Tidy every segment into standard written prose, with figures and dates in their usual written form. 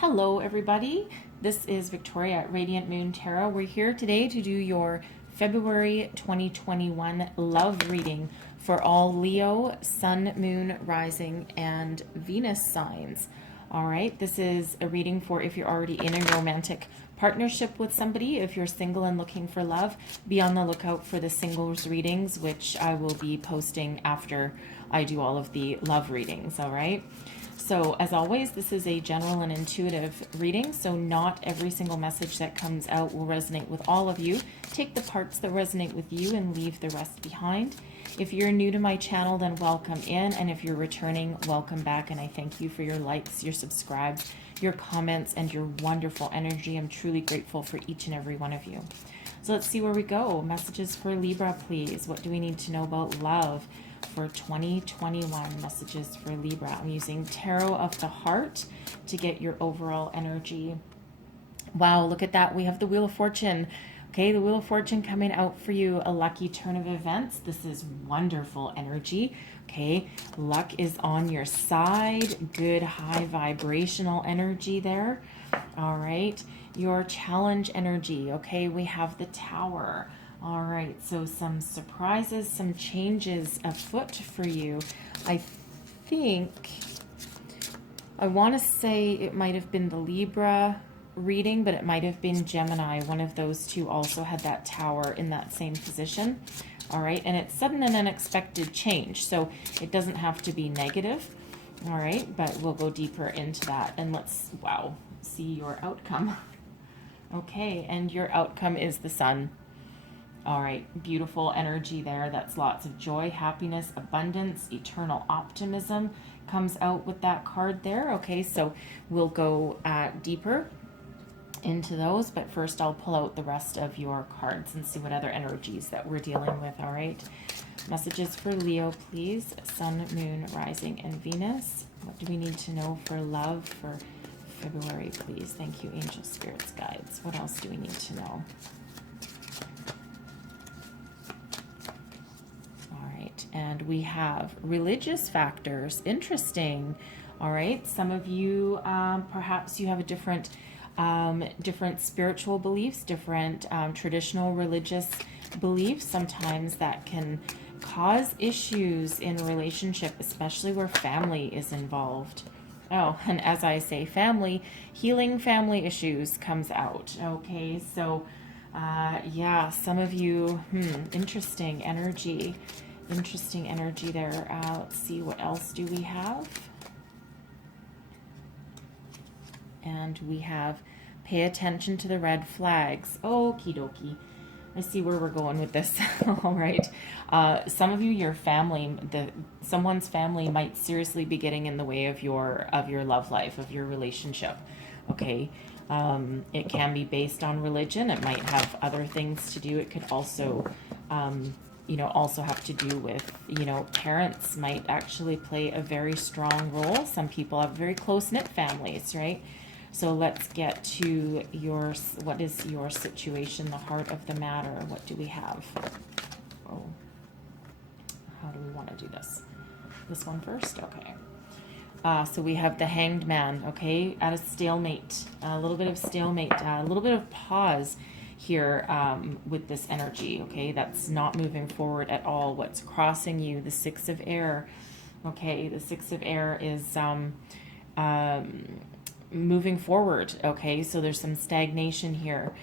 Hello, everybody. This is Victoria at Radiant Moon Tarot. We're here today to do your February 2021 love reading for all Leo, Sun, Moon, Rising, and Venus signs. All right, this is a reading for if you're already in a romantic partnership with somebody. If you're single and looking for love, be on the lookout for the singles readings, which I will be posting after I do all of the love readings. All right. So as always, this is a general and intuitive reading, so not every single message that comes out will resonate with all of you. Take the parts that resonate with you and leave the rest behind. If you're new to my channel, then welcome in, and if you're returning, welcome back, and I thank you for your likes, your subscribes, your comments, and your wonderful energy. I'm truly grateful for each and every one of you. So let's see where we go. Messages for Libra, please. What do we need to know about love for 2021? Messages for Libra. I'm using Tarot of the Heart to get your overall energy. Wow, look at that. We have the Wheel of Fortune. Okay, the Wheel of Fortune coming out for you. A lucky turn of events. This is wonderful energy. Okay, luck is on your side. Good high vibrational energy there. All right, your challenge energy. Okay, we have the Tower. All right, so some surprises, some changes afoot for you. I think, I want to say it might have been the Libra reading, but it might have been Gemini. One of those two also had that Tower in that same position. All right, and it's sudden and unexpected change, so it doesn't have to be negative. All right, but we'll go deeper into that, and let's, wow, see your outcome. Okay, and your outcome is the Sun. All right, beautiful energy there. That's lots of joy, happiness, abundance, eternal optimism comes out with that card there. Okay, so we'll go deeper into those, but first I'll pull out the rest of your cards and see what other energies that we're dealing with. All right, messages for Leo, please. Sun, Moon, Rising, and Venus. What do we need to know for love for February, please? Thank you, angel, spirits, guides. What else do we need to know? And we have religious factors. Interesting. All right, some of you perhaps you have a different spiritual beliefs, different traditional religious beliefs. Sometimes that can cause issues in a relationship, especially where family is involved. Oh, and as I say, family, healing family issues comes out. Okay, so yeah, some of you, interesting energy. Interesting energy there. Let's see, what else do we have? And we have pay attention to the red flags. Okie dokie. I see where we're going with this. All right. Some of you, your family, someone's family might seriously be getting in the way of your love life, of your relationship. Okay. It can be based on religion. It might have other things to do. It could also also have to do with, parents might actually play a very strong role. Some people have very close-knit families, right? So let's get to what is your situation, the heart of the matter. What do we have? Oh, how do we want to do this? This one first? Okay. So we have the Hanged Man, okay, at a stalemate, a little bit of stalemate, a little bit of pause here with this energy, okay? That's not moving forward at all. What's crossing you? The Six of Air, okay? The Six of Air is moving forward, okay? So there's some stagnation here.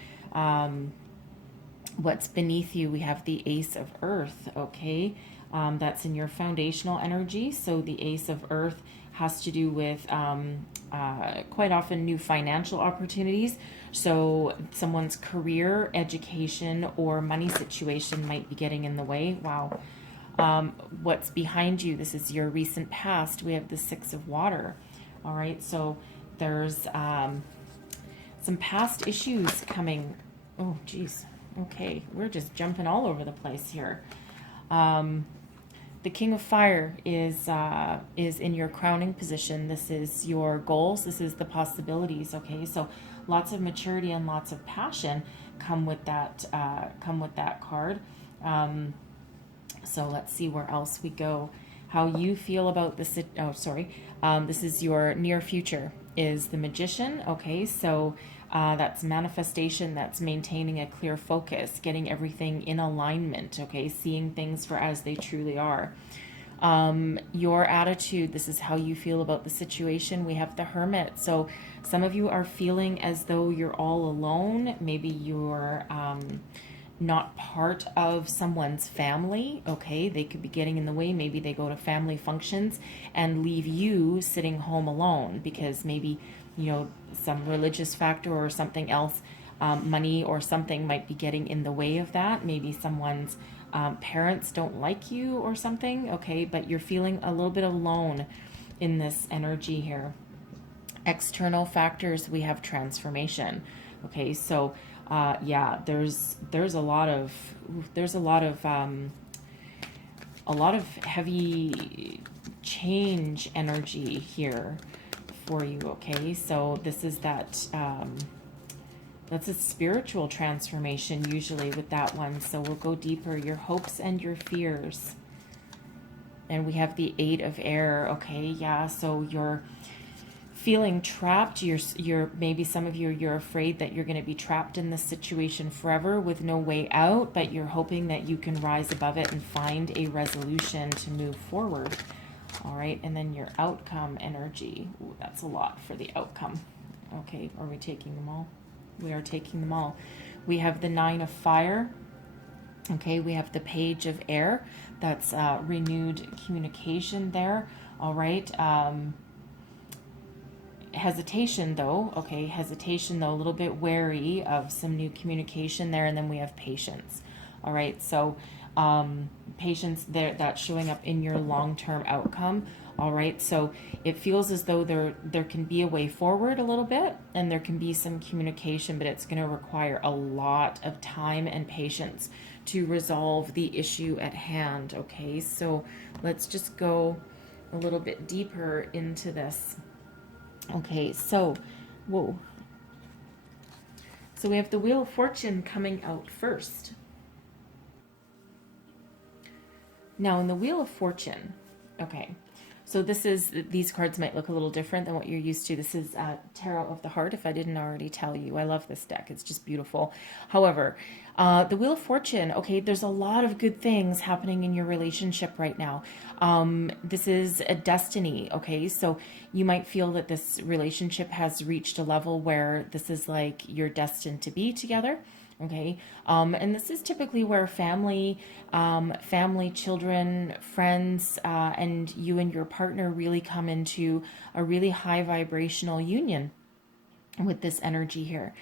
What's beneath you? We have the Ace of Earth, okay? That's in your foundational energy. So the Ace of Earth has to do with quite often new financial opportunities. So someone's career, education, or money situation might be getting in the way. Wow. What's behind you? This is your recent past. We have the Six of Water. All right. So there's some past issues coming. Oh, geez. Okay. We're just jumping all over the place here. The King of Fire is in your crowning position. This is your goals. This is the possibilities. Okay, so lots of maturity and lots of passion come with that card. So let's see where else we go. How you feel about this? Oh, sorry. This is your near future. is the Magician. Okay, so that's manifestation, that's maintaining a clear focus, getting everything in alignment, okay, seeing things for as they truly are. Your attitude, this is how you feel about the situation. We have the Hermit. So some of you are feeling as though you're all alone. Maybe you're not part of someone's family. Okay, they could be getting in the way. Maybe they go to family functions and leave you sitting home alone because maybe, you know, some religious factor or something else, money or something might be getting in the way of that. Maybe someone's parents don't like you or something. Okay, but you're feeling a little bit alone in this energy here. External factors, we have transformation. Okay, so yeah, there's a lot of heavy change energy here for you. Okay, so this is that that's a spiritual transformation usually with that one. So we'll go deeper. Your hopes and your fears. And we have the Eight of Air. Okay, yeah, so you're feeling trapped. You're maybe some of you, you're afraid that you're going to be trapped in this situation forever with no way out, but you're hoping that you can rise above it and find a resolution to move forward. All right, and then your outcome energy. Ooh, that's a lot for the outcome. Okay, are we taking them all? We are taking them all. We have the Nine of Fire. Okay, we have the Page of Air. That's renewed communication there. All right. Hesitation though. Okay, hesitation though, a little bit wary of some new communication there. And then we have patience. All right, so patience there, that's showing up in your long-term outcome. All right, so it feels as though there can be a way forward a little bit, and there can be some communication, but it's going to require a lot of time and patience to resolve the issue at hand. Okay, so let's just go a little bit deeper into this. Okay, so whoa. So we have the Wheel of Fortune coming out first. Now in the Wheel of Fortune, okay, so these cards might look a little different than what you're used to. This is Tarot of the Heart, if I didn't already tell you. I love this deck. It's just beautiful. However, the Wheel of Fortune, okay, there's a lot of good things happening in your relationship right now. This is a destiny, okay? So you might feel that this relationship has reached a level where this is like you're destined to be together. Okay, and this is typically where family, children, friends, and you and your partner really come into a really high vibrational union with this energy here.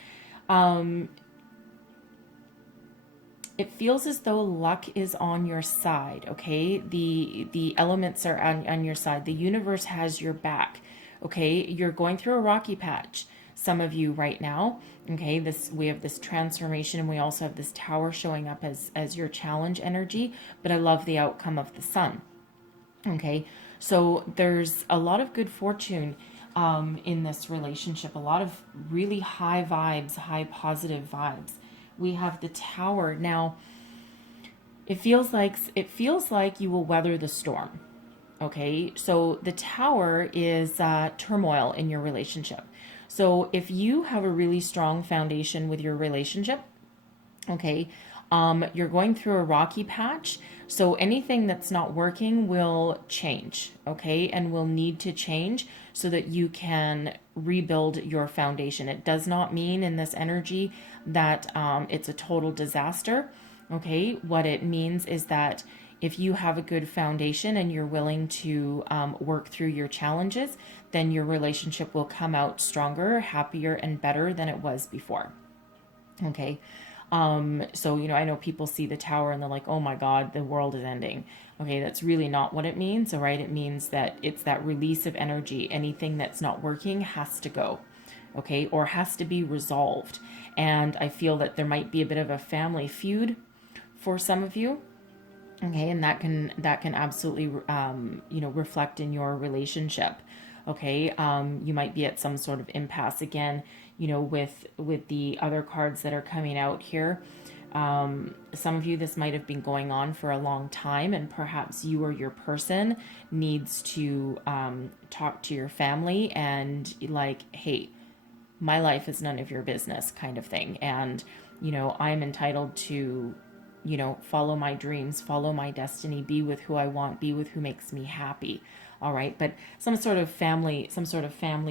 It feels as though luck is on your side, okay? The elements are on your side. The universe has your back, okay? You're going through a rocky patch, some of you right now. Okay, we have this transformation, and we also have this Tower showing up as your challenge energy, but I love the outcome of the Sun. Okay, so there's a lot of good fortune in this relationship, a lot of really high vibes, high positive vibes. We have the Tower. Now, it feels like you will weather the storm. Okay, so the Tower is turmoil in your relationship. So if you have a really strong foundation with your relationship, okay, you're going through a rocky patch. So anything that's not working will change, okay, and will need to change so that you can rebuild your foundation. It does not mean in this energy that it's a total disaster, okay? What it means is that if you have a good foundation and you're willing to work through your challenges, then your relationship will come out stronger, happier, and better than it was before. Okay. So, I know people see the Tower and they're like, oh my God, the world is ending. Okay. That's really not what it means. All right. It means that it's that release of energy. Anything that's not working has to go. Okay. Or has to be resolved. And I feel that there might be a bit of a family feud for some of you. Okay, and that can absolutely reflect in your relationship. Okay, you might be at some sort of impasse again. With the other cards that are coming out here. Some of you, this might have been going on for a long time, and perhaps you or your person needs to talk to your family and like, hey, my life is none of your business kind of thing. And, I'm entitled to, follow my dreams, follow my destiny, be with who I want, be with who makes me happy. All right. But some sort of family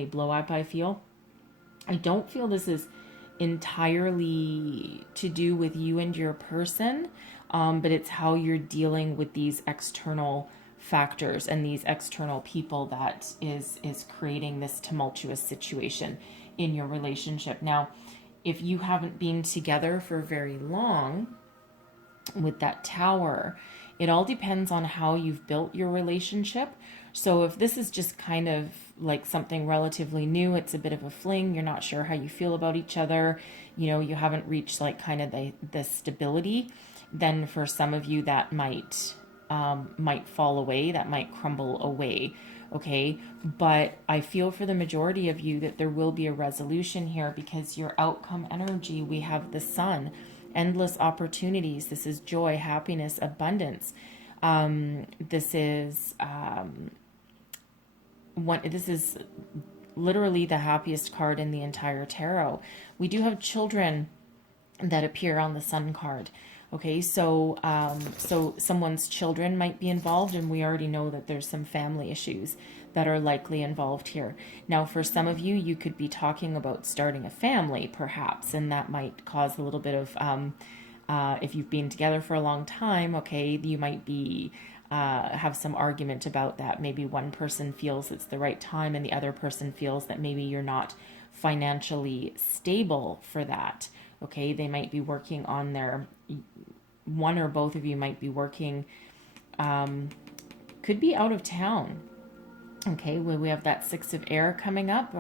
blow up, I feel. I don't feel this is entirely to do with you and your person, but it's how you're dealing with these external factors and these external people that is creating this tumultuous situation in your relationship. Now, if you haven't been together for very long with that Tower, it all depends on how you've built your relationship. So if this is just kind of like something relatively new, it's a bit of a fling, you're not sure how you feel about each other, you haven't reached like kind of the stability, then for some of you that might fall away, that might crumble away. Okay. But I feel for the majority of you that there will be a resolution here, because your outcome energy, we have the Sun, endless opportunities. This is joy, happiness, abundance. This is literally the happiest card in the entire tarot. We do have children that appear on the Sun card. Okay, so someone's children might be involved, and we already know that there's some family issues that are likely involved here. Now, for some of you, you could be talking about starting a family, perhaps, and that might cause a little bit of, if you've been together for a long time, okay, you might be have some argument about that. Maybe one person feels it's the right time, and the other person feels that maybe you're not financially stable for that. Okay, they might be working on one or both of you might be working, could be out of town. Okay, we have that Six of Air coming up.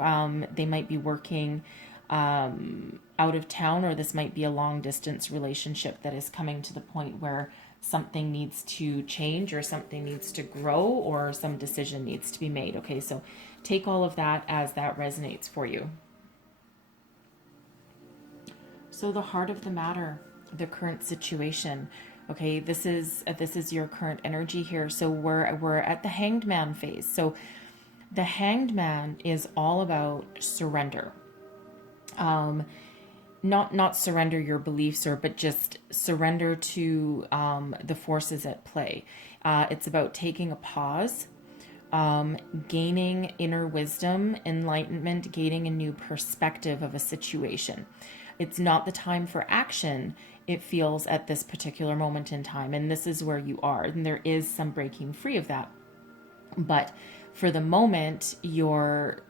They might be working out of town, or this might be a long distance relationship that is coming to the point where something needs to change, or something needs to grow, or some decision needs to be made. Okay, so take all of that as that resonates for you. So the heart of the matter, the current situation. Okay, this is your current energy here. So we're at the Hanged Man phase. So the Hanged Man is all about surrender. Not surrender your beliefs, but just surrender to the forces at play. It's about taking a pause, gaining inner wisdom, enlightenment, gaining a new perspective of a situation. It's not the time for action, it feels, at this particular moment in time. And this is where you are. And there is some breaking free of that. But for the moment, you're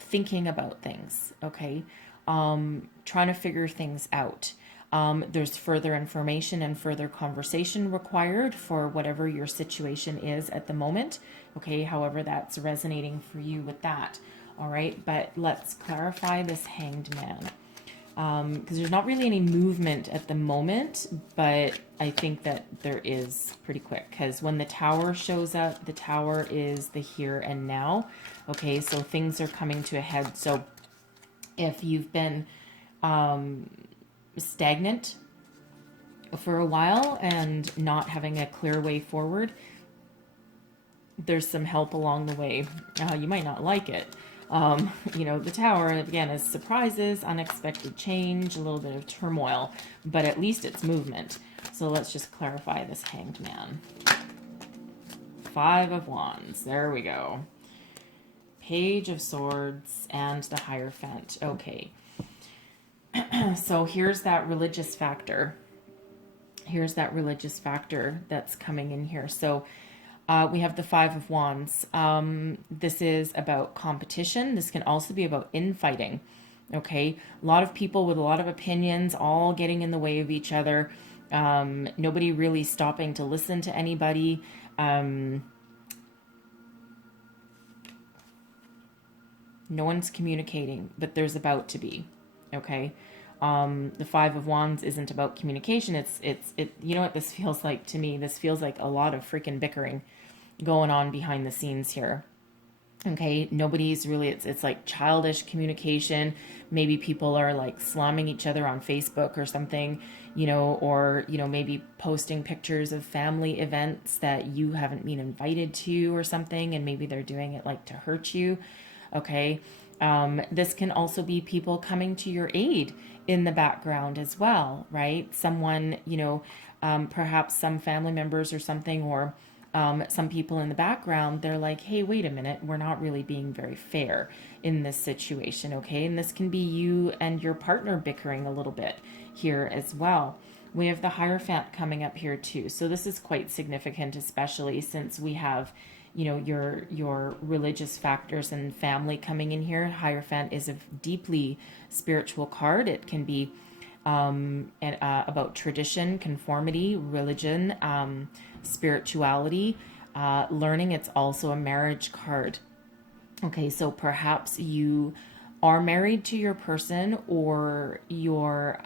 thinking about things, okay? Trying to figure things out. There's further information and further conversation required for whatever your situation is at the moment, okay? However that's resonating for you with that. All right, but let's clarify this Hanged Man, because there's not really any movement at the moment, but I think that there is pretty quick, because when the Tower shows up, the Tower is the here and now. Okay, so things are coming to a head. So if you've been stagnant for a while and not having a clear way forward, there's some help along the way. You might not like it. The Tower, again, is surprises, unexpected change, a little bit of turmoil, but at least it's movement. So let's just clarify this Hanged Man. Five of Wands. There we go. Page of Swords and the Hierophant. Okay. So here's that religious factor. Here's that religious factor that's coming in here. So we have the Five of Wands. This is about competition. This can also be about infighting. Okay. A lot of people with a lot of opinions, all getting in the way of each other. Nobody really stopping to listen to anybody. No one's communicating, but there's about to be. Okay. The Five of Wands isn't about communication. You know what this feels like to me? This feels like a lot of freaking bickering going on behind the scenes here. Okay, nobody's really, it's like childish communication. Maybe people are like slamming each other on Facebook or something, or maybe posting pictures of family events that you haven't been invited to or something, and maybe they're doing it like to hurt you. Okay, this can also be people coming to your aid in the background as well, right? Someone, perhaps some family members or something, or some people in the background, they're like, hey, wait a minute, we're not really being very fair in this situation, okay? And this can be you and your partner bickering a little bit here as well. We have the Hierophant coming up here too. So this is quite significant, especially since we have, your religious factors and family coming in here. Hierophant is a deeply spiritual card. It can be about tradition, conformity, religion, spirituality, learning. It's also a marriage card. Okay, so perhaps you are married to your person, or you're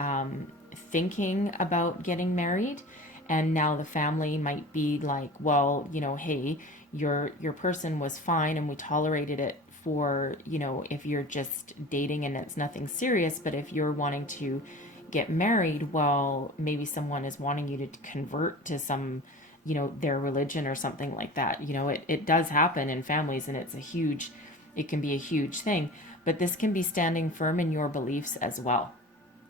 thinking about getting married, and now the family might be like, well, hey, your person was fine and we tolerated it for, if you're just dating and it's nothing serious, but if you're wanting to get married, well, maybe someone is wanting you to convert to some, their religion or something like that. It does happen in families, and it can be a huge thing, but this can be standing firm in your beliefs as well.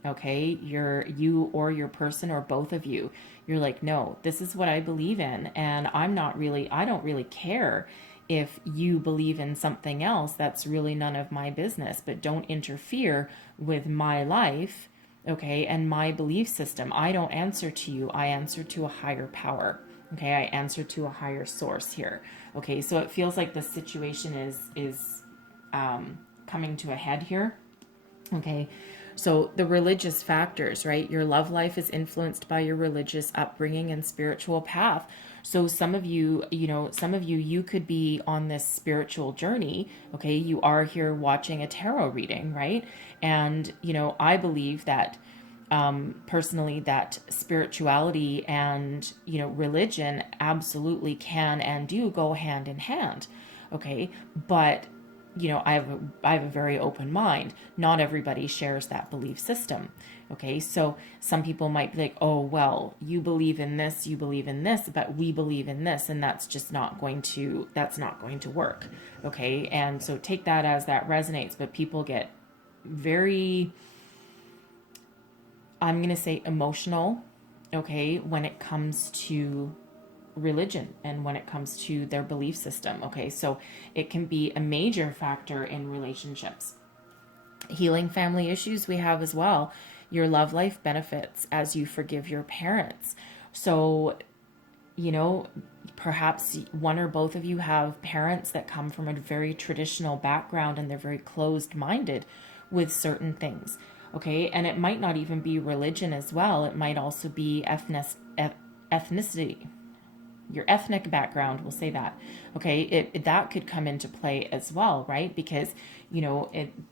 Okay, you or your person, or both of you, you're like, no, this is what I believe in, and I don't really care if you believe in something else. That's really none of my business, but don't interfere with my life, okay, and my belief system. I don't answer to you. I answer to a higher power. Okay, I answer to a higher source here. Okay, so it feels like the situation is coming to a head here. Okay, so the religious factors, right? Your love life is influenced by your religious upbringing and spiritual path. So some of you, you could be on this spiritual journey. Okay, you are here watching a tarot reading, right? And, I believe that personally, that spirituality and, religion absolutely can and do go hand in hand. Okay, but I have a very open mind. Not everybody shares that belief system. Okay, so some people might be like, oh, well, you believe in this, but we believe in this, and that's not going to work. Okay, and so take that as that resonates, but people get very, I'm going to say, emotional, okay, when it comes to religion and when it comes to their belief system. Okay, so it can be a major factor in relationships. Healing family issues we have as well. Your love life benefits as you forgive your parents. So, perhaps one or both of you have parents that come from a very traditional background, and they're very closed-minded with certain things. Okay, and it might not even be religion as well. It might also be ethnicity. Your ethnic background, we'll say that. Okay, that could come into play as well, right? Because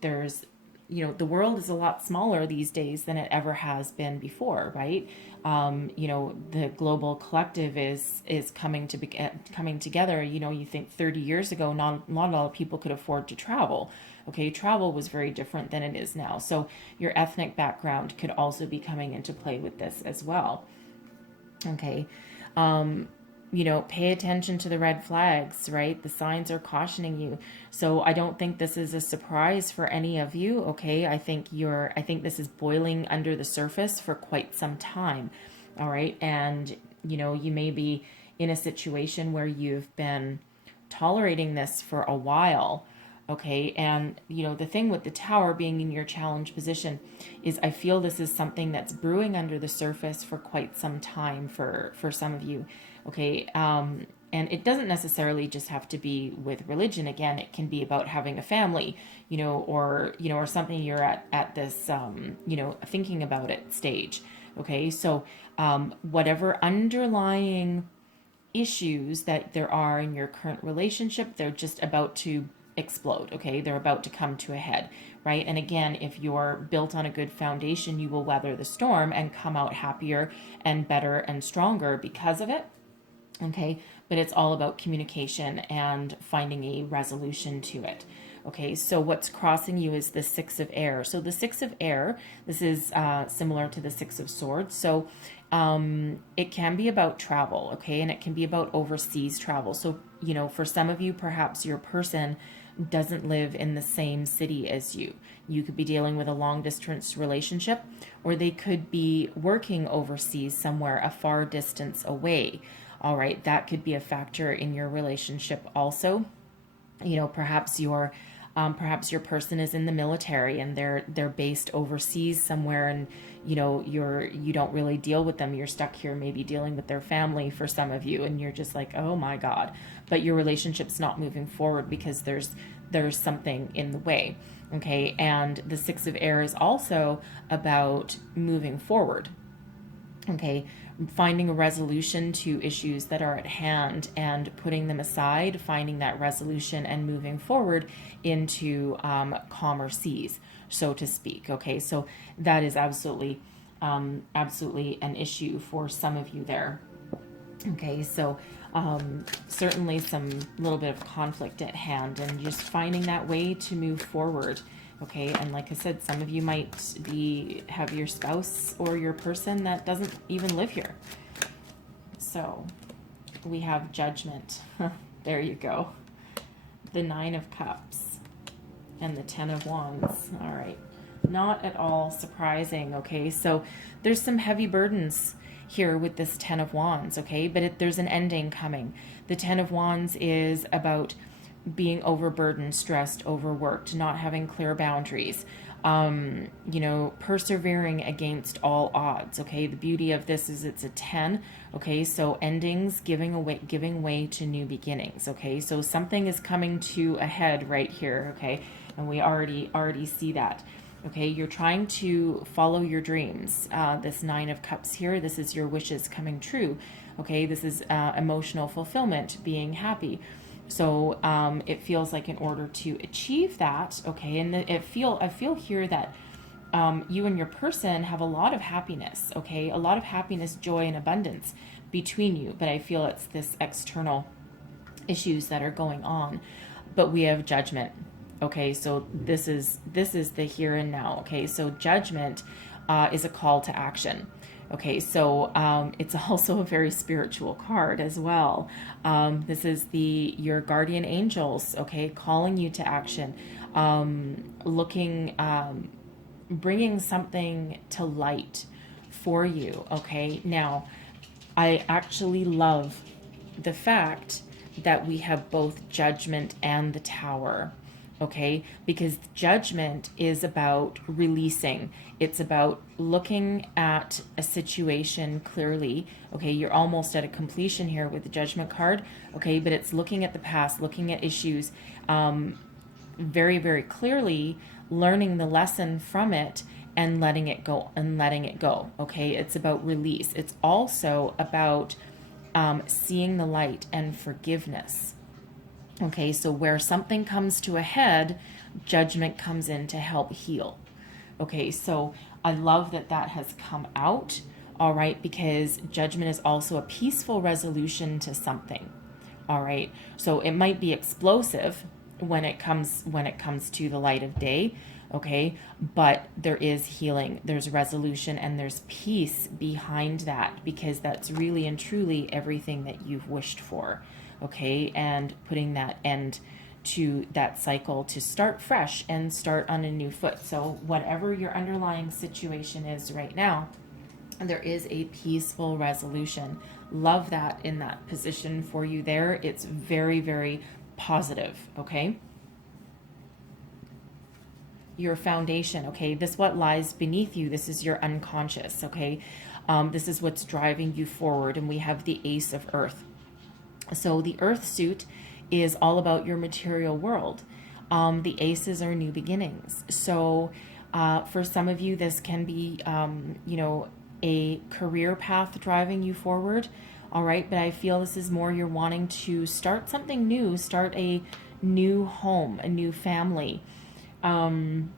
there's the world is a lot smaller these days than it ever has been before, right? The global collective is coming together. You think 30 years ago, not a lot of people could afford to travel. Okay, travel was very different than it is now. So your ethnic background could also be coming into play with this as well. Okay. Pay attention to the red flags, right? The signs are cautioning you. So I don't think this is a surprise for any of you, okay? I think this is boiling under the surface for quite some time, all right? And, you may be in a situation where you've been tolerating this for a while, okay? And, the thing with the Tower being in your challenge position is I feel this is something that's brewing under the surface for quite some time for some of you. Okay, and it doesn't necessarily just have to be with religion. Again, it can be about having a family, or something you're at this, thinking about it stage. Okay, so whatever underlying issues that there are in your current relationship, they're just about to explode. Okay, they're about to come to a head, right? And again, if you're built on a good foundation, you will weather the storm and come out happier and better and stronger because of it. Okay, but it's all about communication and finding a resolution to it. Okay, so what's crossing you is the Six of Air. So the Six of Air, this is similar to the Six of Swords. So it can be about travel, okay, and it can be about overseas travel. So, you know, for some of you, perhaps your person doesn't live in the same city as you. You could be dealing with a long distance relationship, or they could be working overseas somewhere a far distance away. All right, that could be a factor in your relationship also. You know, perhaps your person is in the military and they're based overseas somewhere, and you know you don't really deal with them. You're stuck here maybe dealing with their family for some of you, and you're just like, oh my god, but your relationship's not moving forward because there's something in the way. Okay, and the Six of Air is also about moving forward. Okay, finding a resolution to issues that are at hand and putting them aside, finding that resolution and moving forward into calmer seas, so to speak. Okay, so that is absolutely an issue for some of you there. Okay, so certainly some little bit of conflict at hand, and just finding that way to move forward. Okay, and like I said, some of you might have your spouse or your person that doesn't even live here. So we have Judgment. There you go. The Nine of Cups and the Ten of Wands. All right, not at all surprising. Okay, so there's some heavy burdens here with this Ten of Wands. Okay, but there's an ending coming. The Ten of Wands is about being overburdened, stressed, overworked, not having clear boundaries, you know, persevering against all odds. Okay, the beauty of this is it's a 10. Okay, so endings, giving way to new beginnings. Okay, so something is coming to a head right here. Okay, and we already see that. Okay, you're trying to follow your dreams. This Nine of Cups here, this is your wishes coming true. Okay, this is emotional fulfillment, being happy. So it feels like in order to achieve that, okay, and I feel here that you and your person have a lot of happiness, okay, a lot of happiness, joy, and abundance between you. But I feel it's this external issues that are going on. But we have Judgment. Okay, so this is the here and now. Okay, so Judgment is a call to action. Okay, so it's also a very spiritual card as well. This is your guardian angels, okay, calling you to action, bringing something to light for you. Okay, now I actually love the fact that we have both Judgment and the Tower. Okay, because Judgment is about releasing. It's about looking at a situation clearly. Okay, you're almost at a completion here with the Judgment card. Okay, but it's looking at the past, looking at issues very, very clearly, learning the lesson from it and letting it go Okay, it's about release. It's also about seeing the light and forgiveness. Okay, so where something comes to a head, Judgment comes in to help heal. Okay, so I love that has come out, all right, because Judgment is also a peaceful resolution to something. All right, so it might be explosive when it comes to the light of day, okay, but there is healing, there's resolution, and there's peace behind that, because that's really and truly everything that you've wished for. Okay, and putting that end to that cycle to start fresh and start on a new foot. So whatever your underlying situation is right now, there is a peaceful resolution. Love that in that position for you there. It's very, very positive. Okay, your foundation. Okay, this what lies beneath you. This is your unconscious. Okay, this is what's driving you forward. And we have the Ace of Earth. So the Earth suit is all about your material world. The aces are new beginnings. So for some of you, this can be, you know, a career path driving you forward. All right. But I feel this is more you're wanting to start something new, start a new home, a new family. The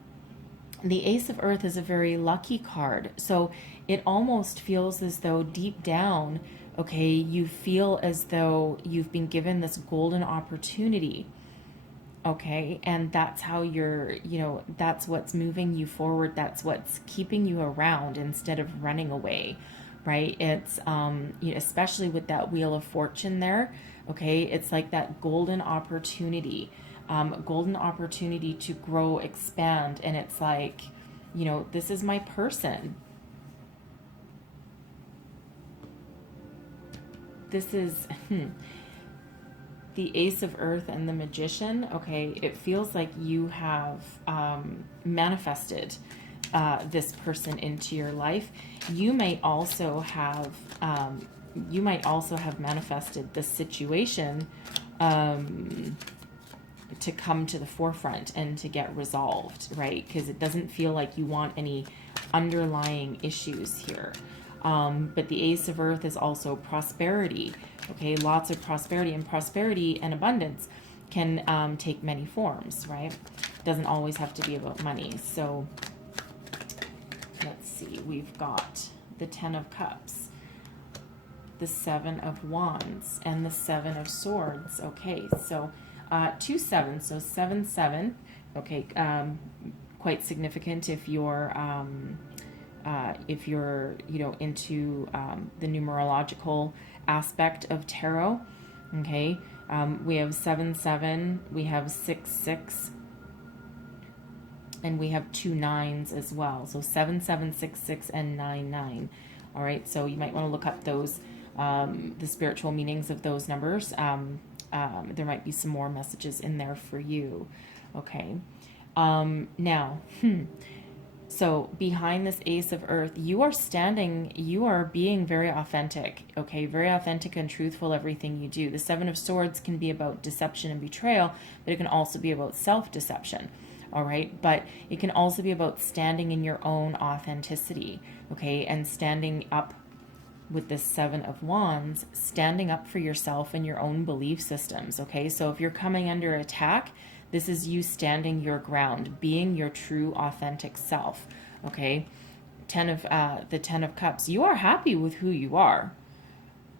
Ace of Earth is a very lucky card. So it almost feels as though deep down, Okay, you feel as though you've been given this golden opportunity. Okay, and that's how that's what's moving you forward. That's what's keeping you around instead of running away, right? It's, especially with that Wheel of Fortune there. Okay, it's like that golden opportunity to grow, expand. And it's like, this is my person. This is the Ace of Earth and the Magician. Okay, it feels like you have manifested this person into your life. You might also have manifested this situation to come to the forefront and to get resolved, right? Because it doesn't feel like you want any underlying issues here. But the Ace of Earth is also prosperity. Okay, lots of prosperity, and prosperity and abundance can take many forms, right? Doesn't always have to be about money. So let's see, we've got the Ten of Cups, the Seven of Wands, and the Seven of Swords. Okay, so 2 sevens, so 7-7. Okay, quite significant if you're into the numerological aspect of tarot. Okay, we have 7-7, we have 6-6, and we have 2 9s as well. So 7-7, 6-6, and 9-9. All right, so you might want to look up those the spiritual meanings of those numbers. There might be some more messages in there for you. Okay, now. So behind this Ace of Earth, you are being very authentic, okay? Very authentic and truthful, everything you do. The Seven of Swords can be about deception and betrayal, but it can also be about self-deception, all right? But it can also be about standing in your own authenticity, okay? And standing up with this Seven of Wands, standing up for yourself and your own belief systems, okay? So if you're coming under attack, this is you standing your ground, being your true, authentic self, okay? The Ten of Cups. You are happy with who you are,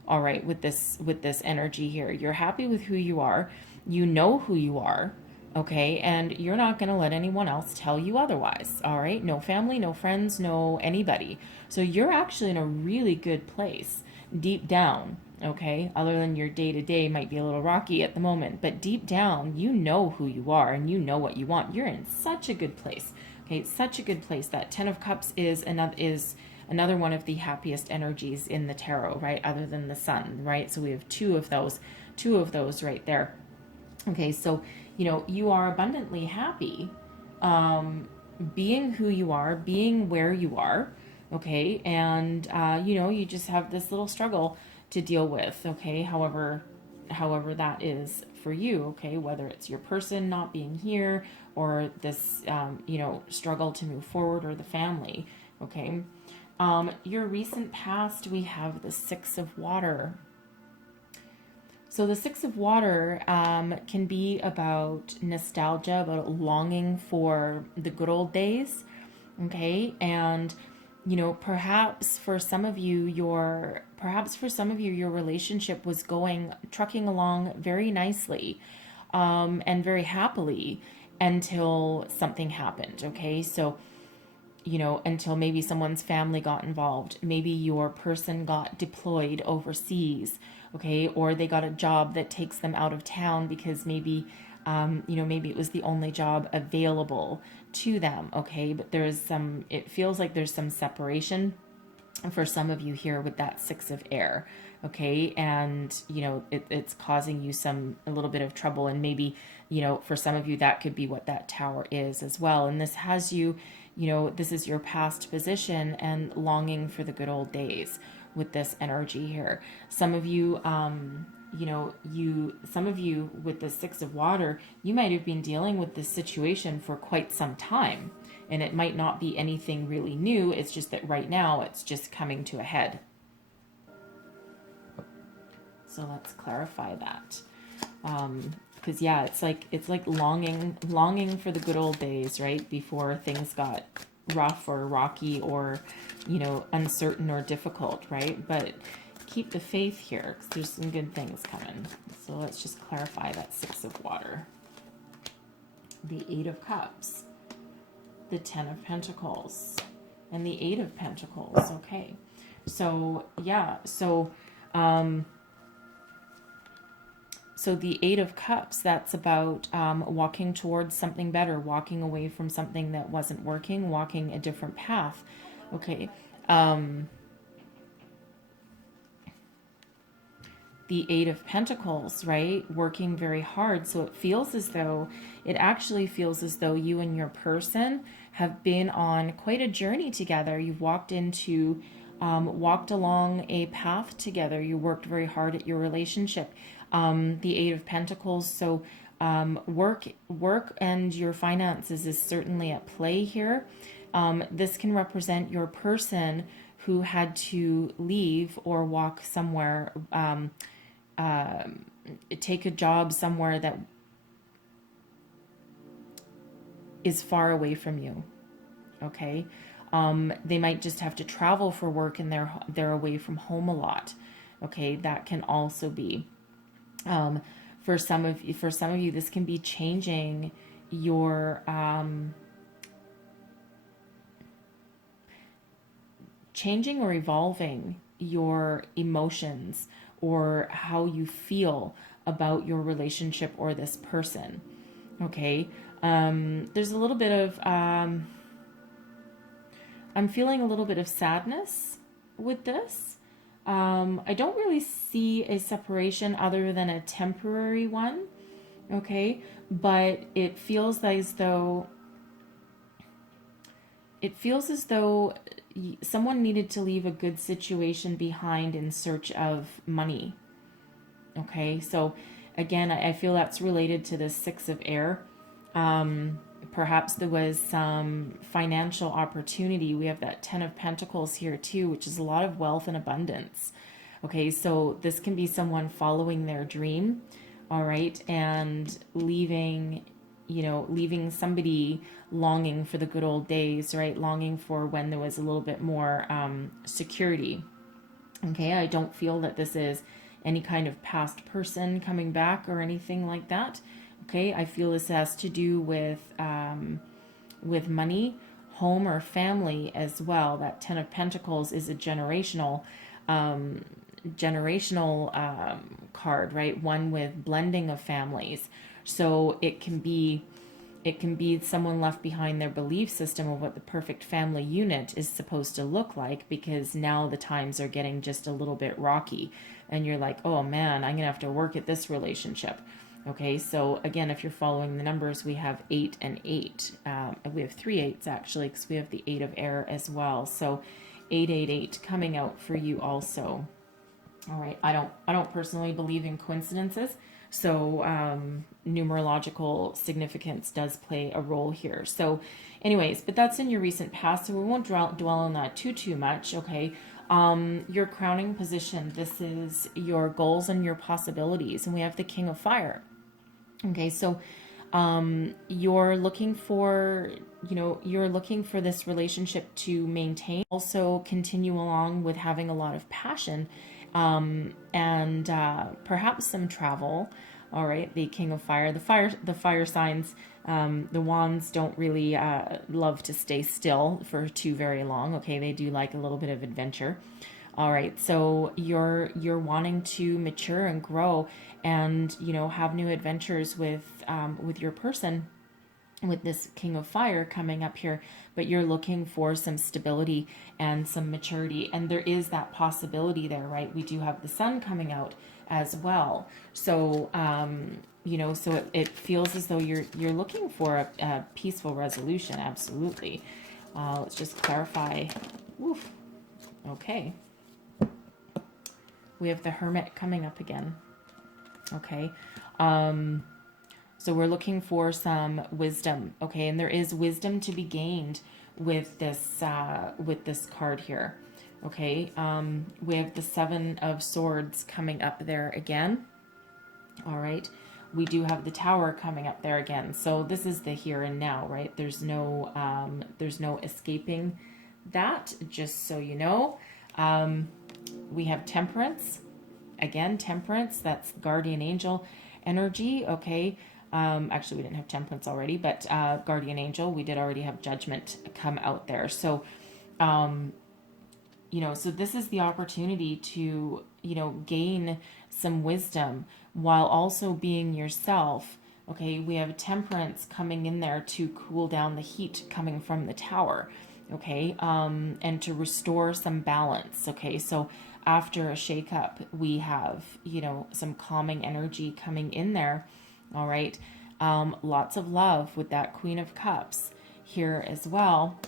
all right, with this energy here. You're happy with who you are. You know who you are, okay? And you're not going to let anyone else tell you otherwise, all right? No family, no friends, no anybody. So you're actually in a really good place deep down. Okay, other than your day-to-day might be a little rocky at the moment, but deep down, you know who you are and you know what you want. You're in such a good place. Okay, such a good place. That Ten of Cups is another one of the happiest energies in the tarot, right? Other than the Sun, right? So we have two of those right there. Okay, so you are abundantly happy, being who you are, being where you are. Okay, and you just have this little struggle to deal with, okay, however that is for you, okay, whether it's your person not being here or this struggle to move forward, or the family, okay. Your recent past, we have the Six of Water. So the Six of Water can be about nostalgia, about longing for the good old days, okay, and perhaps for some of you, your relationship was trucking along very nicely, and very happily until something happened. Okay. So, until maybe someone's family got involved, maybe your person got deployed overseas. Okay. Or they got a job that takes them out of town because maybe it was the only job available to them, okay? But it feels like there's some separation for some of you here with that Six of Air, okay? And, it's causing you a little bit of trouble, and maybe, for some of you, that could be what that Tower is as well. And this has you, this is your past position and longing for the good old days with this energy here. Some of you, some of you with the Six of Water, you might have been dealing with this situation for quite some time, and it might not be anything really new. It's just that right now it's just coming to a head. So let's clarify that. Because it's like longing for the good old days, right? Before things got rough or rocky or, uncertain or difficult, right? But keep the faith here because there's some good things coming. So let's just clarify that Six of Water. The Eight of Cups. The Ten of Pentacles. And the Eight of Pentacles. Okay. So, yeah. So the Eight of Cups, that's about walking towards something better, walking away from something that wasn't working, walking a different path. Okay. The Eight of Pentacles, right? Working very hard. So it actually feels as though you and your person have been on quite a journey together. You've walked along a path together. You worked very hard at your relationship. The Eight of Pentacles. So work and your finances is certainly at play here. This can represent your person who had to leave or walk somewhere, take a job somewhere that is far away from you. Okay. They might just have to travel for work and they're away from home a lot. Okay. That can also be, for some of you, this can be changing your, changing or evolving your emotions or how you feel about your relationship or this person. Okay. There's a little bit of, I'm feeling a little bit of sadness with this. I don't really see a separation other than a temporary one. Okay. But it feels as though someone needed to leave a good situation behind in search of money. Okay, so again, I feel that's related to the Six of Air. Perhaps there was some financial opportunity. We have that Ten of Pentacles here too, which is a lot of wealth and abundance. Okay, so this can be someone following their dream, all right, and leaving somebody longing for the good old days, right? Longing for when there was a little bit more security. Okay, I don't feel that this is any kind of past person coming back or anything like that. Okay, I feel this has to do with money, home, or family as well. That Ten of Pentacles is a generational card, right? One with blending of families. So it can be someone left behind their belief system of what the perfect family unit is supposed to look like, because now the times are getting just a little bit rocky and you're like, oh man, I'm gonna have to work at this relationship. Okay, so again, if you're following the numbers, we have 8 and 8. We have 3 8s actually, because we have the 8 of Air as well. So 888 coming out for you also. All right, I don't personally believe in coincidences. So numerological significance does play a role here. So anyways, but that's in your recent past, so we won't dwell on that too much, okay? Your crowning position, this is your goals and your possibilities, and we have the King of Fire. Okay, so you're looking for this relationship to maintain, also continue along with having a lot of passion, and perhaps some travel. All right, the King of Fire, the fire signs, the wands don't really love to stay still for too very long. Okay, they do like a little bit of adventure. All right, so you're wanting to mature and grow, and have new adventures with your person, with this King of Fire coming up here, but you're looking for some stability and some maturity, and there is that possibility there, right? We do have the Sun coming out as well, so so it feels as though you're looking for a peaceful resolution. Absolutely. Let's just clarify. Oof. Okay, we have the Hermit coming up again. Okay, so we're looking for some wisdom, okay? And there is wisdom to be gained with this card here, okay? We have the Seven of Swords coming up there again. All right, we do have the Tower coming up there again. So this is the here and now, right? There's no escaping that, just so you know. We have Temperance. Again, Temperance, that's guardian angel energy, okay? Actually, we didn't have Temperance already, but guardian angel, we did already have Judgment come out there. So, so this is the opportunity to, gain some wisdom while also being yourself. Okay, we have Temperance coming in there to cool down the heat coming from the tower. Okay, and to restore some balance. Okay, so after a shakeup, we have, some calming energy coming in there. All right, lots of love with that Queen of Cups here as well.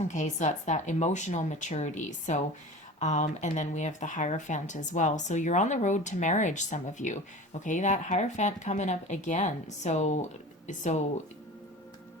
Okay, so that's that emotional maturity. So, and then we have the Hierophant as well. So you're on the road to marriage, some of you. Okay, that Hierophant coming up again. So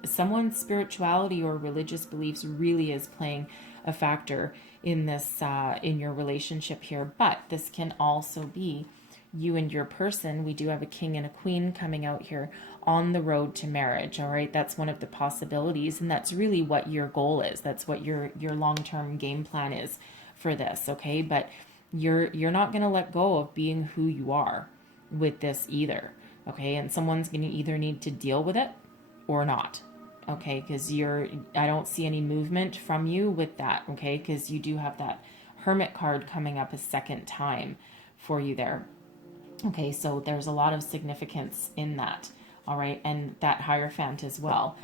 someone's spirituality or religious beliefs really is playing a factor in this, in your relationship here. But this can also be you and your person. We do have a king and a queen coming out here on the road to marriage. All right, that's one of the possibilities, and that's really what your goal is. That's what your long-term game plan is for this. Okay, but you're not going to let go of being who you are with this either. Okay, and someone's going to either need to deal with it or not. Okay, because I don't see any movement from you with that. Okay, because you do have that Hermit card coming up a second time for you there. Okay, so there's a lot of significance in that. All right, and that Hierophant as well.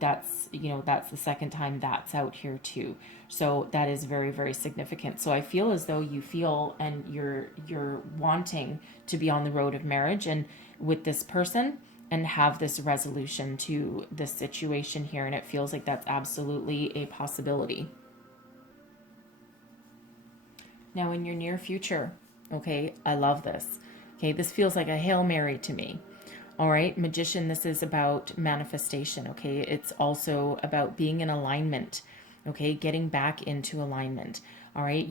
That's the second time that's out here too. So that is very, very significant. So I feel as though you feel and you're wanting to be on the road of marriage and with this person and have this resolution to this situation here, and it feels like that's absolutely a possibility. Now in your near future, okay, I love this. Okay, this feels like a Hail Mary to me. All right, Magician, this is about manifestation. Okay, it's also about being in alignment. Okay, getting back into alignment. All right,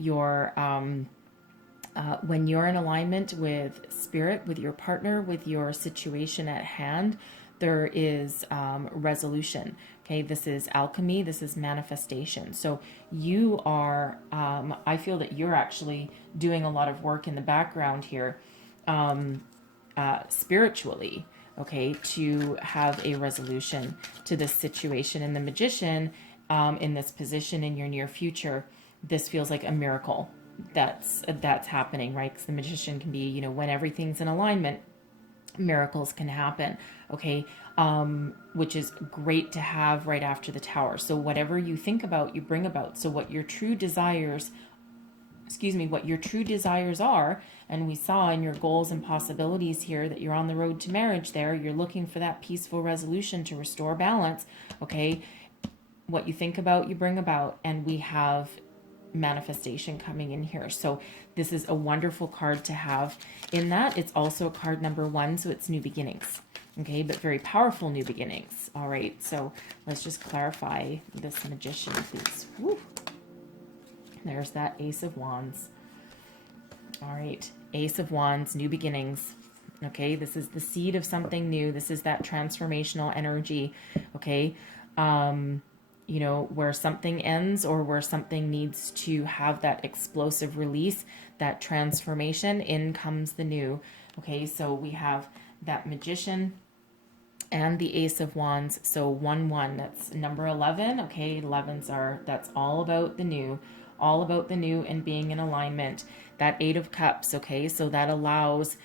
when you're in alignment with spirit, with your partner, with your situation at hand, there is resolution. Okay, this is alchemy, this is manifestation. So you are, I feel that you're actually doing a lot of work in the background here, spiritually, okay, to have a resolution to this situation. And the Magician, in this position in your near future, this feels like a miracle that's happening, right? Because the Magician can be, when everything's in alignment, miracles can happen. Okay, which is great to have right after the Tower. So whatever you think about, you bring about. So what your true desires are, and we saw in your goals and possibilities here that you're on the road to marriage there, you're looking for that peaceful resolution to restore balance. Okay, what you think about, you bring about, and we have manifestation coming in here. So this is a wonderful card to have in that. It's also card number 1, so it's new beginnings. Okay, but very powerful new beginnings. All right, so let's just clarify this Magician, please. Woo. There's that Ace of Wands. All right, Ace of Wands, new beginnings. Okay, this is the seed of something new. This is that transformational energy. Okay, where something ends or where something needs to have that explosive release, that transformation, in comes the new. Okay, so we have that Magician and the Ace of Wands. So 1-1, that's number 11. Okay, 11s that's all about the new. All about the new and being in alignment. That 8 of Cups, okay, so that allows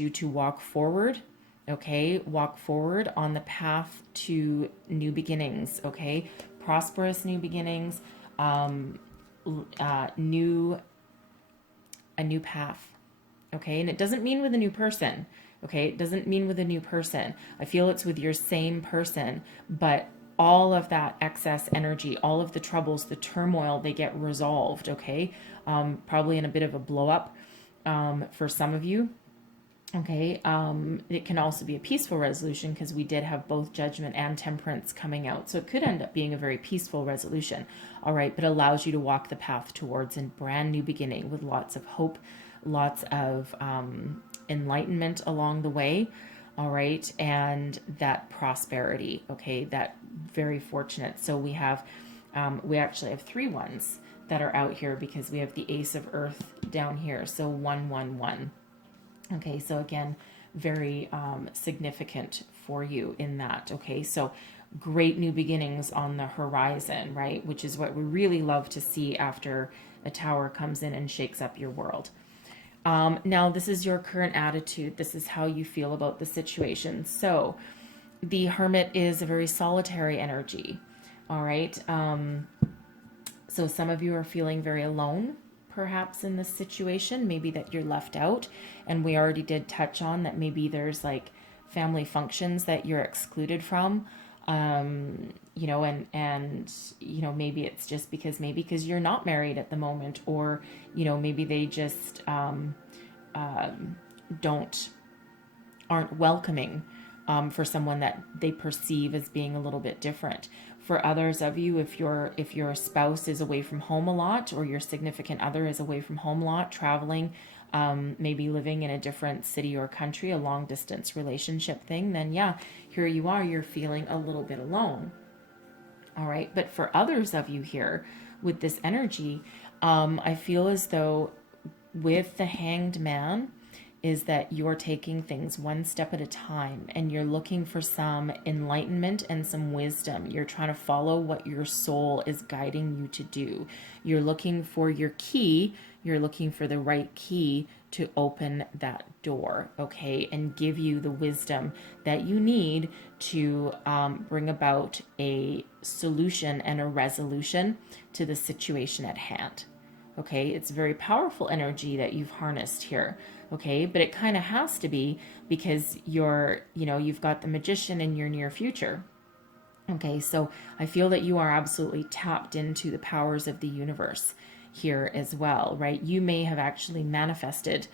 you to walk forward, okay, walk forward on the path to new beginnings, okay, prosperous new beginnings, a new path, okay, and it doesn't mean with a new person, okay, it doesn't mean with a new person. I feel it's with your same person, but all of that excess energy, all of the troubles, the turmoil, they get resolved, okay? Probably in a bit of a blow up for some of you, okay? It can also be a peaceful resolution because we did have both Judgment and Temperance coming out. So it could end up being a very peaceful resolution, all right? But allows you to walk the path towards a brand new beginning with lots of hope, lots of enlightenment along the way, all right, and that prosperity, okay, that very fortunate. So we actually have 3 ones that are out here, because we have the Ace of Earth down here. So 111. Okay, so again, very significant for you in that. Okay, so great new beginnings on the horizon, right? Which is what we really love to see after a tower comes in and shakes up your world. Now, this is your current attitude. This is how you feel about the situation. So the Hermit is a very solitary energy. All right. So some of you are feeling very alone, perhaps, in this situation. Maybe that you're left out. And we already did touch on that maybe there's like family functions that you're excluded from. You know, and you know, maybe it's just because you're not married at the moment, or you know, maybe they just aren't welcoming for someone that they perceive as being a little bit different. For others of you, if your spouse is away from home a lot, or your significant other is away from home a lot, traveling, maybe living in a different city or country, a long distance relationship thing, then yeah, here you are, you're feeling a little bit alone. All right. But for others of you here with this energy, I feel as though with the Hanged Man is that you're taking things one step at a time, and you're looking for some enlightenment and some wisdom. You're trying to follow what your soul is guiding you to do. You're looking for your key. You're looking for the right key to open that door, okay, and give you the wisdom that you need to bring about a solution and a resolution to the situation at hand. Okay, it's very powerful energy that you've harnessed here. Okay, but it kind of has to be, because you've got the Magician in your near future. Okay, so I feel that you are absolutely tapped into the powers of the universe here as well, right? You may have actually manifested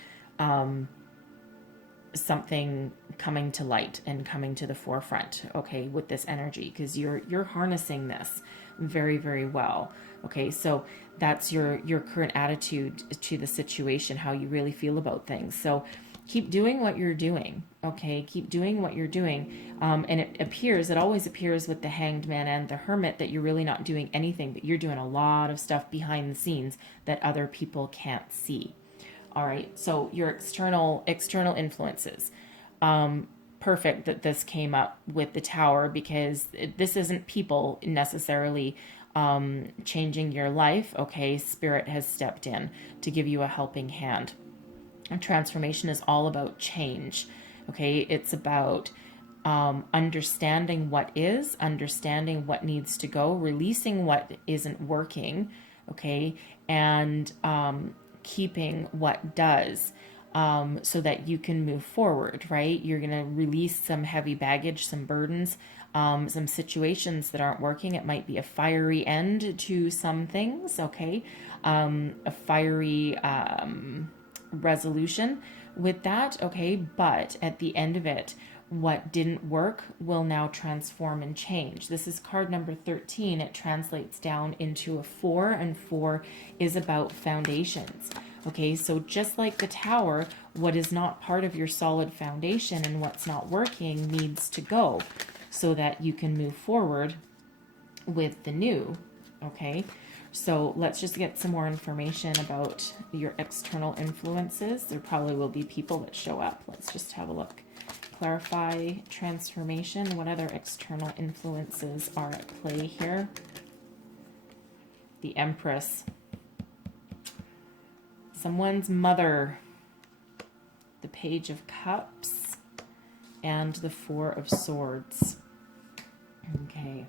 something coming to light and coming to the forefront, okay, with this energy, because you're harnessing this very, very well. Okay, so that's your current attitude to the situation, how you really feel about things. So keep doing what you're doing, okay? Keep doing what you're doing. And it always appears with the Hanged Man and the Hermit that you're really not doing anything, but you're doing a lot of stuff behind the scenes that other people can't see. All right, so your external influences. Perfect that this came up with the Tower, because this isn't people necessarily changing your life. Okay, Spirit has stepped in to give you a helping hand. And transformation is all about change. Okay, it's about understanding what is, understanding what needs to go, releasing what isn't working. Okay, and keeping what does, so that you can move forward, right? You're going to release some heavy baggage, some burdens, some situations that aren't working. It might be a fiery end to some things, okay? A fiery resolution with that, okay? But at the end of it, what didn't work will now transform and change. This is card number 13. It translates down into a 4, and 4 is about foundations. Okay, so just like the Tower, what is not part of your solid foundation and what's not working needs to go so that you can move forward with the new. Okay, so let's just get some more information about your external influences. There probably will be people that show up. Let's just have a look. Clarify transformation. What other external influences are at play here? The Empress. Someone's mother. The Page of Cups. And the Four of Swords. Okay.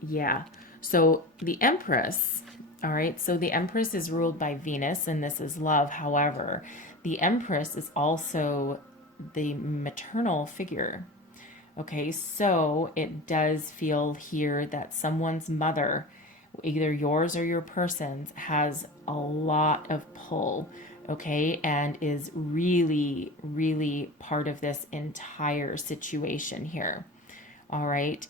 Yeah. So the Empress, all right, so the Empress is ruled by Venus, and this is love. However, the Empress is also the maternal figure. Okay, so it does feel here that someone's mother, either yours or your person's, has a lot of pull, okay, and is really, really part of this entire situation here. All right.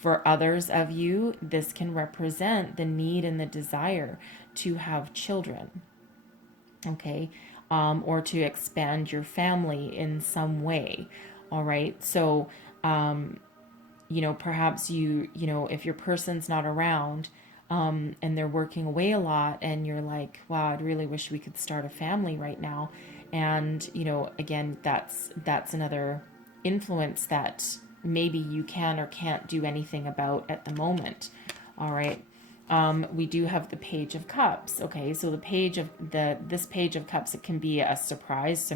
For others of you, this can represent the need and the desire to have children, okay, or to expand your family in some way. All right. So, perhaps if your person's not around, and they're working away a lot, and you're like, wow, I'd really wish we could start a family right now. And, you know, again, that's another influence that maybe you can or can't do anything about at the moment. All right. We do have the Page of Cups. Okay, so this Page of Cups, it can be a surprise,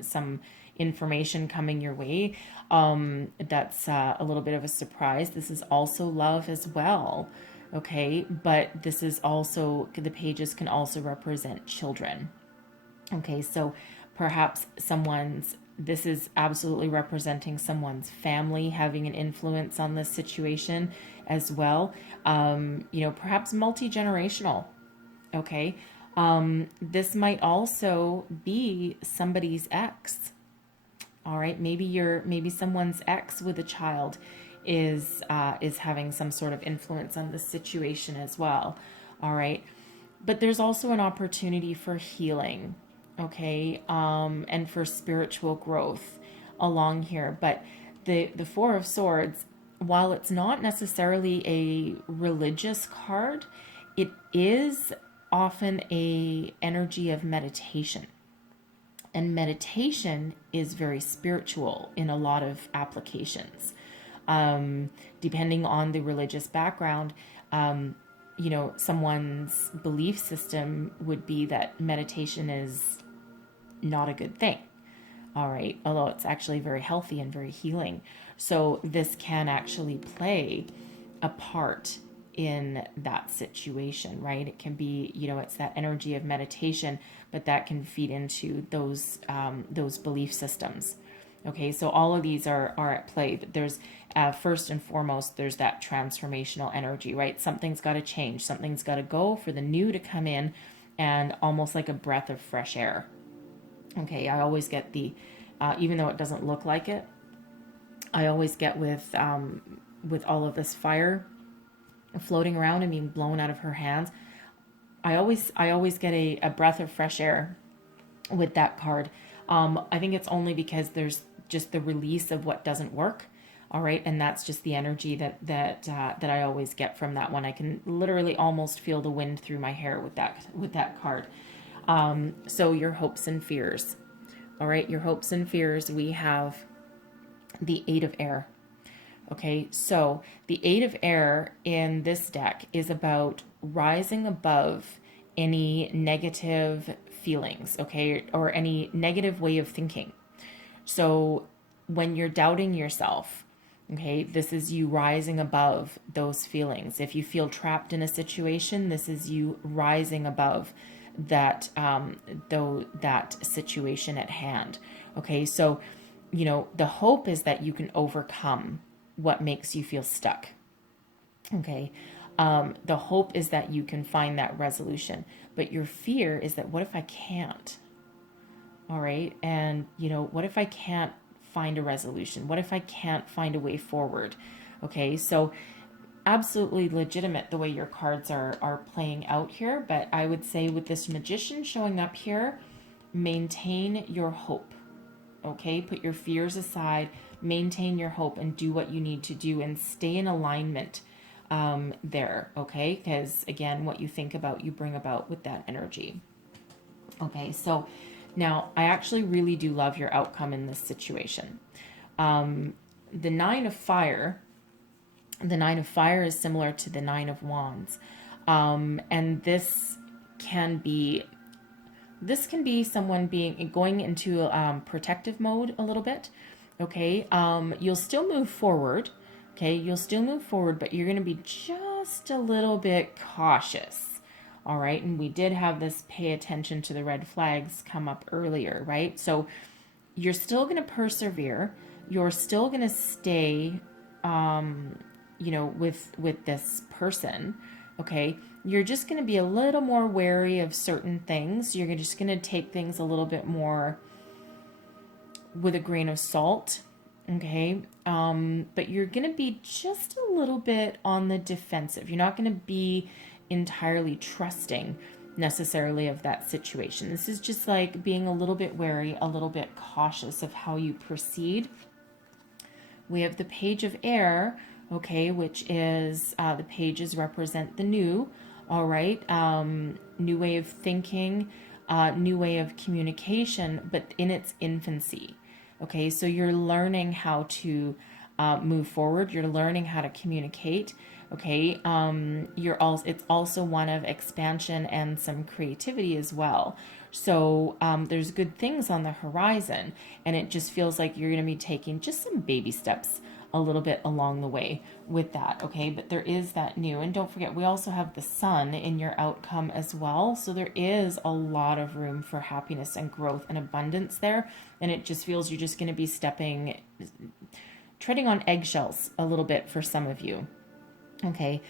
some information coming your way. That's a little bit of a surprise. This is also love as well. Okay, but this is also, the pages can also represent children. Okay, so perhaps this is absolutely representing someone's family having an influence on this situation as well. You know, perhaps multi-generational. Okay, this might also be somebody's ex. All right, maybe someone's ex with a child is having some sort of influence on the situation as well. All right, but there's also an opportunity for healing, okay, and for spiritual growth along here. But the Four of Swords, while it's not necessarily a religious card, it is often a energy of meditation. And meditation is very spiritual in a lot of applications. Depending on the religious background, you know, someone's belief system would be that meditation is not a good thing. All right, although it's actually very healthy and very healing. So this can actually play a part in that situation, right? It can be, you know, it's that energy of meditation, but that can feed into those belief systems. Okay, so all of these are at play. But there's first and foremost, there's that transformational energy, right? Something's got to change, something's got to go for the new to come in, and almost like a breath of fresh air. Okay, I always get even though it doesn't look like it, I always get with all of this fire floating around and being blown out of her hands. I always get a breath of fresh air with that card. I think it's only because there's just the release of what doesn't work. All right, and that's just the energy that I always get from that one. I can literally almost feel the wind through my hair with that card. So your hopes and fears. All right, your hopes and fears. We have the Eight of Air. Okay, so the Eight of Air in this deck is about rising above any negative feelings, okay, or any negative way of thinking. So when you're doubting yourself, okay, this is you rising above those feelings. If you feel trapped in a situation, this is you rising above that that situation at hand. Okay, so you know, the hope is that you can overcome what makes you feel stuck. Okay, the hope is that you can find that resolution, but your fear is that, what if I can't? All right, and you know, what if I can't find a resolution? What if I can't find a way forward? Okay, so absolutely legitimate the way your cards are playing out here, but I would say with this Magician showing up here, maintain your hope. Okay, put your fears aside, maintain your hope, and do what you need to do, and stay in alignment there. Okay, because again, what you think about, you bring about with that energy. Okay, so now I actually really do love your outcome in this situation. The Nine of Fire. The Nine of Fire is similar to the Nine of Wands, and this can be someone going into protective mode a little bit. Okay, you'll still move forward. Okay, you'll still move forward, but you're going to be just a little bit cautious. All right, and we did have this pay attention to the red flags come up earlier, right? So you're still going to persevere. You're still going to stay, you know, with this person. Okay, you're just going to be a little more wary of certain things. You're just going to take things a little bit more with a grain of salt. Okay, but you're going to be just a little bit on the defensive. You're not going to be entirely trusting necessarily of that situation. This is just like being a little bit wary, a little bit cautious of how you proceed. We have the Page of Air. okay, which is the pages represent the new, all right, new way of thinking, new way of communication, but in its infancy. Okay, so you're learning how to move forward. You're learning how to communicate. Okay, it's also one of expansion and some creativity as well. So there's good things on the horizon, and it just feels like you're going to be taking just some baby steps a little bit along the way with that, okay? But there is that new, and don't forget, we also have the sun in your outcome as well. So there is a lot of room for happiness and growth and abundance there. And it just feels you're just going to be treading on eggshells a little bit for some of you, okay?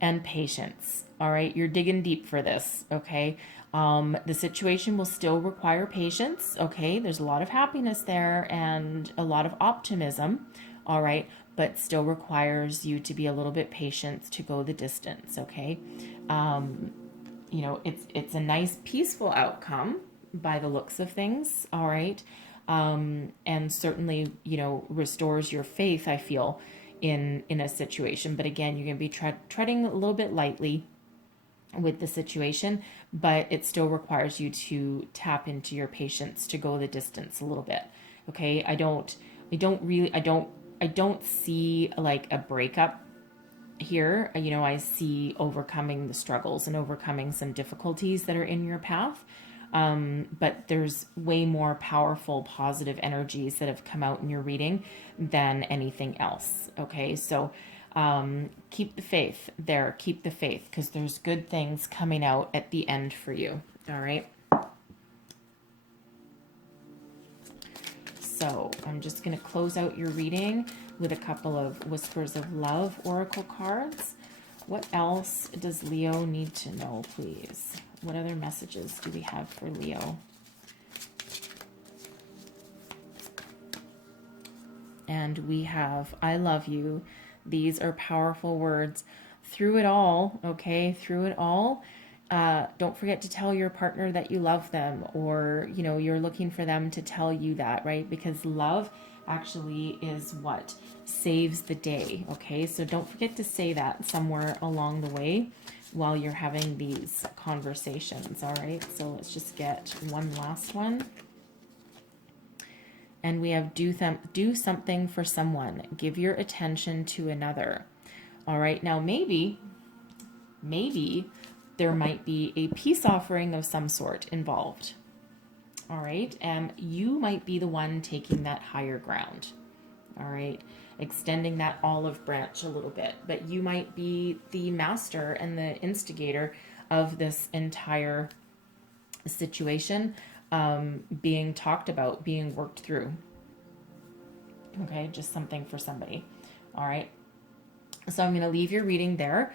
And patience, all right? You're digging deep for this, okay? The situation will still require patience, okay? There's a lot of happiness there and a lot of optimism, all right, but still requires you to be a little bit patient to go the distance, okay? You know, it's a nice peaceful outcome by the looks of things, all right? And certainly, you know, restores your faith, I feel, in a situation. But again, you're going to be treading a little bit lightly with the situation, but it still requires you to tap into your patience to go the distance a little bit, okay? I don't see like a breakup here. You know, I see overcoming the struggles and overcoming some difficulties that are in your path. But there's way more powerful, positive energies that have come out in your reading than anything else. Okay, so keep the faith there. Keep the faith, because there's good things coming out at the end for you. All right. So I'm just going to close out your reading with a couple of Whispers of Love Oracle cards. What else does Leo need to know, please? What other messages do we have for Leo? And we have, I love you. These are powerful words. Through it all, okay? Through it all, don't forget to tell your partner that you love them, or, you know, you're looking for them to tell you that, right? Because love actually is what saves the day, okay? So don't forget to say that somewhere along the way while you're having these conversations, all right? So let's just get one last one. And we have do something for someone. Give your attention to another. All right, now maybe there might be a peace offering of some sort involved. All right, and you might be the one taking that higher ground. All right, extending that olive branch a little bit, but you might be the master and the instigator of this entire situation being talked about, being worked through. Okay, just something for somebody. All right, so I'm going to leave your reading there.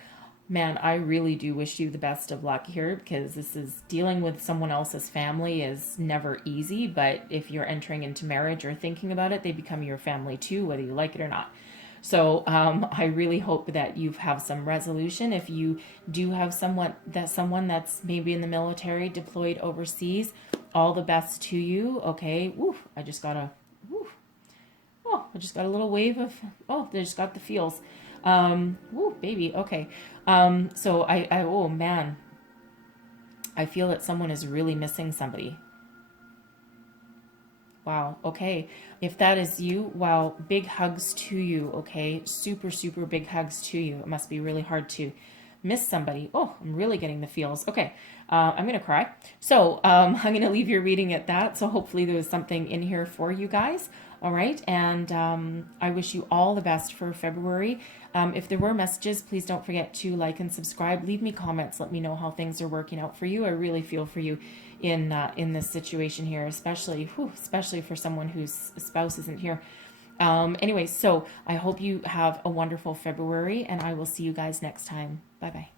Man, I really do wish you the best of luck here, because this is dealing with someone else's family is never easy, but if you're entering into marriage or thinking about it, they become your family too, whether you like it or not. So I really hope that you have some resolution. If you do have someone that's maybe in the military, deployed overseas, all the best to you. Okay. Woo, I just got a little wave of, they just got the feels. Woo, baby. Okay. So oh man, I feel that someone is really missing somebody. Wow. Okay. If that is you, wow, big hugs to you. Okay. Super, super big hugs to you. It must be really hard to miss somebody. Oh, I'm really getting the feels. Okay. I'm going to cry. So, I'm going to leave your reading at that. So hopefully there was something in here for you guys. All right. And, I wish you all the best for February. If there were messages, please don't forget to like and subscribe. Leave me comments. Let me know how things are working out for you. I really feel for you in this situation here, especially for someone whose spouse isn't here. Anyway, so I hope you have a wonderful February, and I will see you guys next time. Bye-bye.